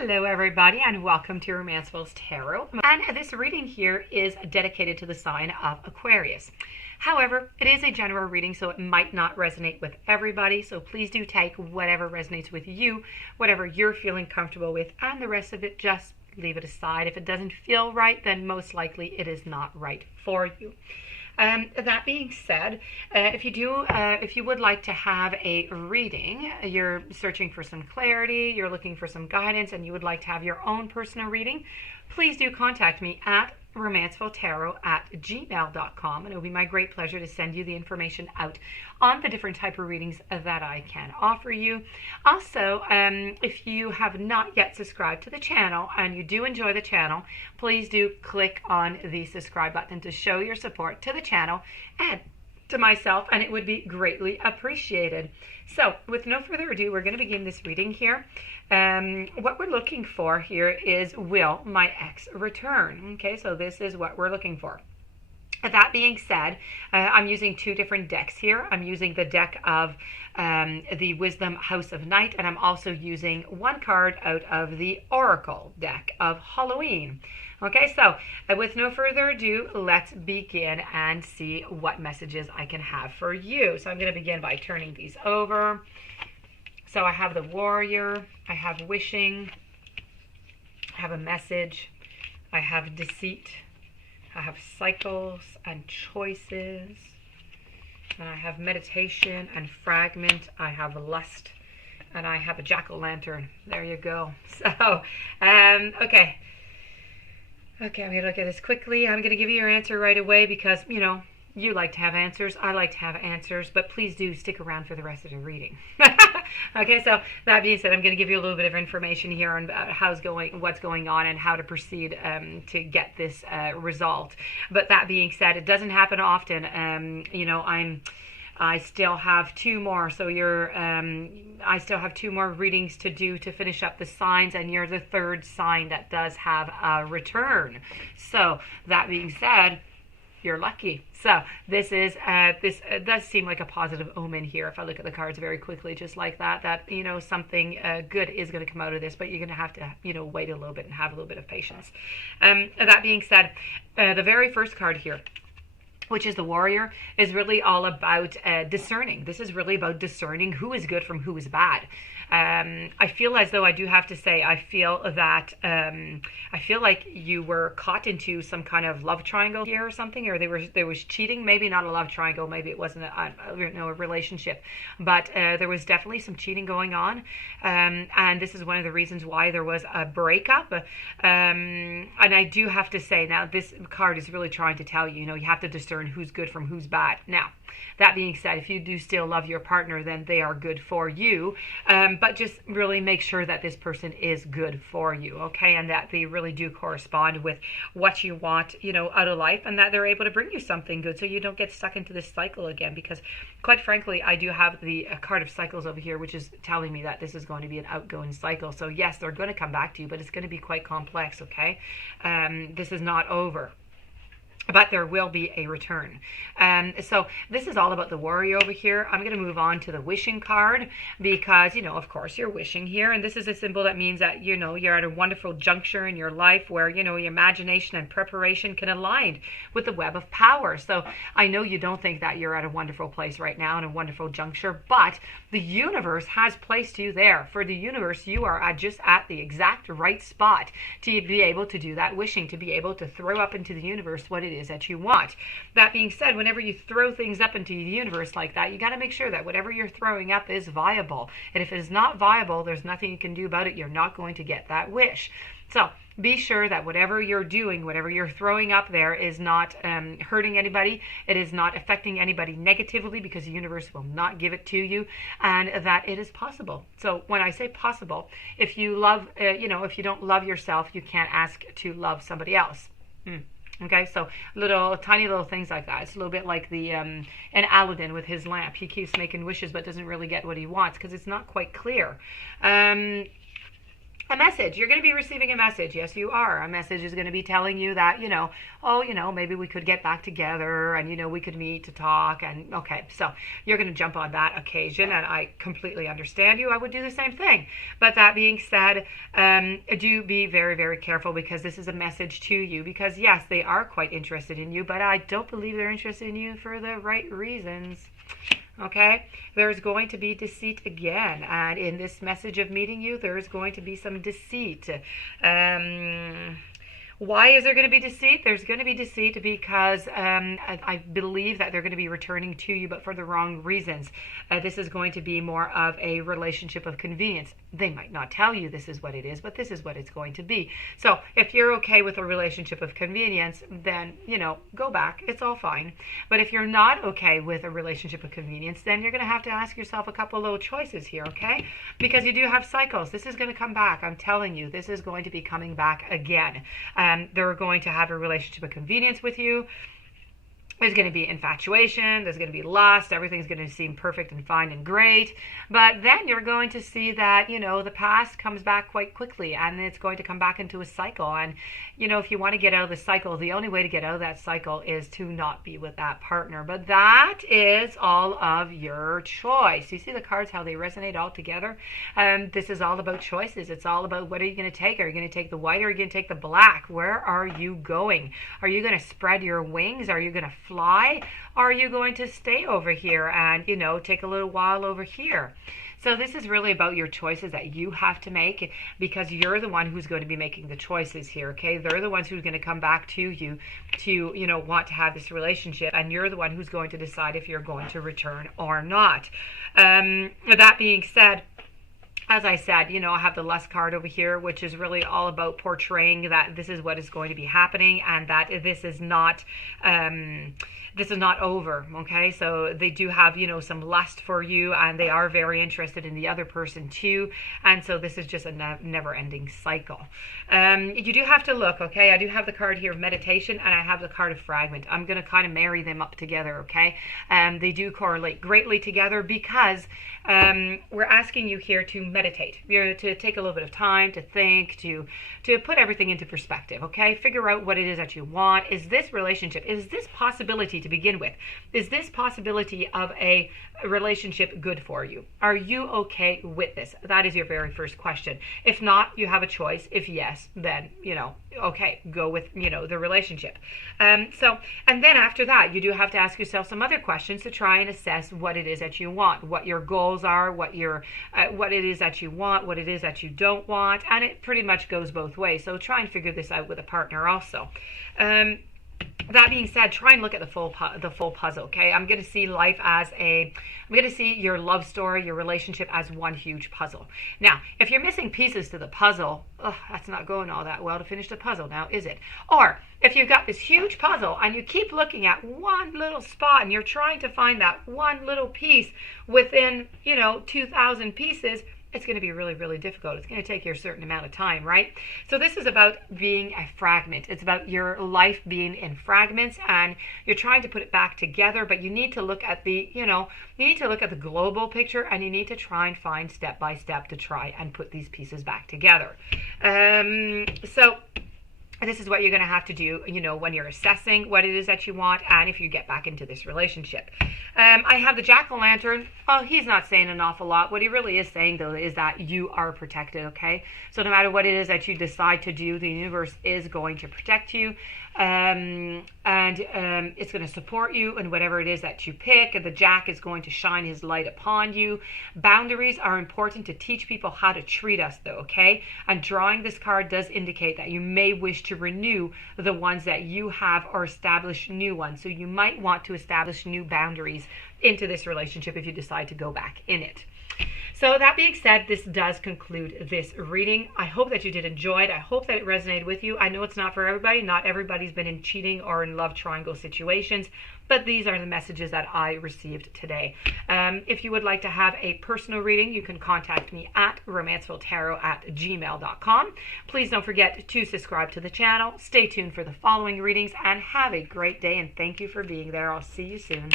Hello everybody and welcome to Romancefull's Tarot. And this reading here is dedicated to the sign of Aquarius. However, it is a general reading, so it might not resonate with everybody. So please do take whatever resonates with you, whatever you're feeling comfortable with, and the rest of it just leave it aside. If it doesn't feel right, then most likely it is not right for you. That being said, if you would like to have a reading, you're searching for some clarity, you're looking for some guidance, and you would like to have your own personal reading, please do contact me at romancefulltarot@gmail.com, and it will be my great pleasure to send you the information out on the different type of readings that I can offer you. Also, if you have not yet subscribed to the channel and you do enjoy the channel, please do click on the subscribe button to show your support to the channel and to myself, and it would be greatly appreciated. So with no further ado, we're going to begin this reading here. What we're looking for here is, will my ex return? Okay, so this is what we're looking for. That being said, I'm using two different decks here. I'm using the deck of the Wisdom House of Night, and I'm also using one card out of the Oracle deck of Halloween. Okay, so with no further ado, let's begin and see what messages I can have for you. So I'm going to begin by turning these over. So I have the Warrior, I have Wishing, I have a Message, I have Deceit, I have Cycles and Choices, and I have Meditation and Fragment, I have Lust, and I have a Jack-o'-lantern. There you go. So, okay, I'm going to look at this quickly. I'm going to give you your answer right away because, you know, you like to have answers. I like to have answers, but please do stick around for the rest of the reading. Okay, so that being said, I'm going to give you a little bit of information here on what's going on and how to proceed to get this result. But that being said, it doesn't happen often. You know, I still have two more, so I still have two more readings to do to finish up the signs, and you're the third sign that does have a return. So that being said, you're lucky. So this does seem like a positive omen here. If I look at the cards very quickly, just like that, you know, something good is going to come out of this, but you're going to have to, you know, wait a little bit and have a little bit of patience. That being said, the very first card here, which is the Warrior, is really all about discerning. This is really about discerning who is good from who is bad. I feel as though I do have to say, I feel that I feel like you were caught into some kind of love triangle here or something, or there was cheating. Maybe not a love triangle, maybe it wasn't a relationship, but there was definitely some cheating going on, and this is one of the reasons why there was a breakup. And I do have to say, now this card is really trying to tell you, you know, you have to discern who's good from who's bad. Now, that being said, if you do still love your partner, then they are good for you. But just really make sure that this person is good for you, okay? And that they really do correspond with what you want, you know, out of life, and that they're able to bring you something good so you don't get stuck into this cycle again. Because quite frankly, I do have the card of Cycles over here, which is telling me that this is going to be an outgoing cycle. So yes, they're going to come back to you, but it's going to be quite complex, okay? This is not over, but there will be a return. So this is all about the Warrior over here. I'm going to move on to the Wishing card because, you know, of course, you're wishing here. And this is a symbol that means that, you know, you're at a wonderful juncture in your life where, you know, your imagination and preparation can align with the web of power. So I know you don't think that you're at a wonderful place right now in a wonderful juncture, but the universe has placed you there. For the universe, you are just at the exact right spot to be able to do that wishing, to be able to throw up into the universe what it is that you want. That being said, whenever you throw things up into the universe like that, you got to make sure that whatever you're throwing up is viable. And if it is not viable, there's nothing you can do about it. You're not going to get that wish. So be sure that whatever you're doing, whatever you're throwing up there is not hurting anybody. It is not affecting anybody negatively, because the universe will not give it to you, and that it is possible. So when I say possible, if you love, you know, if you don't love yourself, you can't ask to love somebody else. Okay, so tiny little things like that. It's a little bit like the in Aladdin with his lamp. He keeps making wishes but doesn't really get what he wants because it's not quite clear. a message. You're going to be receiving a message. Yes, you are. A message is going to be telling you that, oh, maybe we could get back together and, we could meet to talk. And okay, so you're going to jump on that occasion. And I completely understand you. I would do the same thing. But that being said, do be very, very careful, because this is a message to you. Because yes, they are quite interested in you, but I don't believe they're interested in you for the right reasons. Okay, there's going to be deceit again, and in this message of meeting you, there's going to be some deceit. Why is there going to be deceit? There's going to be deceit because I believe that they're going to be returning to you, but for the wrong reasons. This is going to be more of a relationship of convenience. They might not tell you this is what it is, but this is what it's going to be. So if you're okay with a relationship of convenience, then, go back. It's all fine. But if you're not okay with a relationship of convenience, then you're going to have to ask yourself a couple little choices here, okay? Because you do have cycles. This is going to come back. I'm telling you, this is going to be coming back again. They're going to have a relationship of convenience with you. There's going to be infatuation, there's going to be lust, everything's going to seem perfect and fine and great. But then you're going to see that, the past comes back quite quickly, and it's going to come back into a cycle. And, if you want to get out of the cycle, the only way to get out of that cycle is to not be with that partner. But that is all of your choice. You see the cards, how they resonate all together? This is all about choices. It's all about, what are you going to take? Are you going to take the white, or are you going to take the black? Where are you going? Are you going to spread your wings? Are you going to fly? Or are you going to stay over here and, take a little while over here? So this is really about your choices that you have to make, because you're the one who's going to be making the choices here, okay? They're the ones who's going to come back to you to, want to have this relationship, and you're the one who's going to decide if you're going to return or not. That being said, as I said, I have the lust card over here, which is really all about portraying that this is what is going to be happening, and that this is not over, okay? So they do have, some lust for you, and they are very interested in the other person too, and so this is just a never-ending cycle. You do have to look, okay? I do have the card here of meditation, and I have the card of fragment. I'm going to kind of marry them up together, okay? They do correlate greatly together, because we're asking you here to meditate, to take a little bit of time to think, to put everything into perspective, okay? Figure out what it is that you want. Is this relationship, is this possibility to begin with, is this possibility of a relationship good for you? Are you okay with this? That is your very first question. If not, you have a choice. If yes, then, okay, go with, the relationship. And then after that, you do have to ask yourself some other questions to try and assess what it is that you want, what your goals are, what it is that you want, what it is that you don't want, and it pretty much goes both ways. So try and figure this out with a partner also. That being said, try and look at the full puzzle, okay? I'm going to see your love story, your relationship as one huge puzzle. Now, if you're missing pieces to the puzzle, that's not going all that well to finish the puzzle now, is it? Or if you've got this huge puzzle and you keep looking at one little spot and you're trying to find that one little piece within, 2,000 pieces, it's going to be really, really difficult. It's going to take you a certain amount of time, right? So this is about being a fragment. It's about your life being in fragments, and you're trying to put it back together, but you need to look at the, you need to look at the global picture, and you need to try and find step by step to try and put these pieces back together. So this is what you're going to have to do, when you're assessing what it is that you want, and if you get back into this relationship. I have the jack-o'-lantern. Well, he's not saying an awful lot. What he really is saying, though, is that you are protected, okay? So no matter what it is that you decide to do, the universe is going to protect you, and it's going to support you in whatever it is that you pick, and the jack is going to shine his light upon you. Boundaries are important to teach people how to treat us, though, okay? And drawing this card does indicate that you may wish to renew the ones that you have or establish new ones. So you might want to establish new boundaries into this relationship if you decide to go back in it. So that being said, this does conclude this reading. I hope that you did enjoy it. I hope that it resonated with you. I know it's not for everybody. Not everybody's been in cheating or in love triangle situations, but these are the messages that I received today. If you would like to have a personal reading, you can contact me at romancefulltarot@gmail.com. Please don't forget to subscribe to the channel. Stay tuned for the following readings, and have a great day, and thank you for being there. I'll see you soon.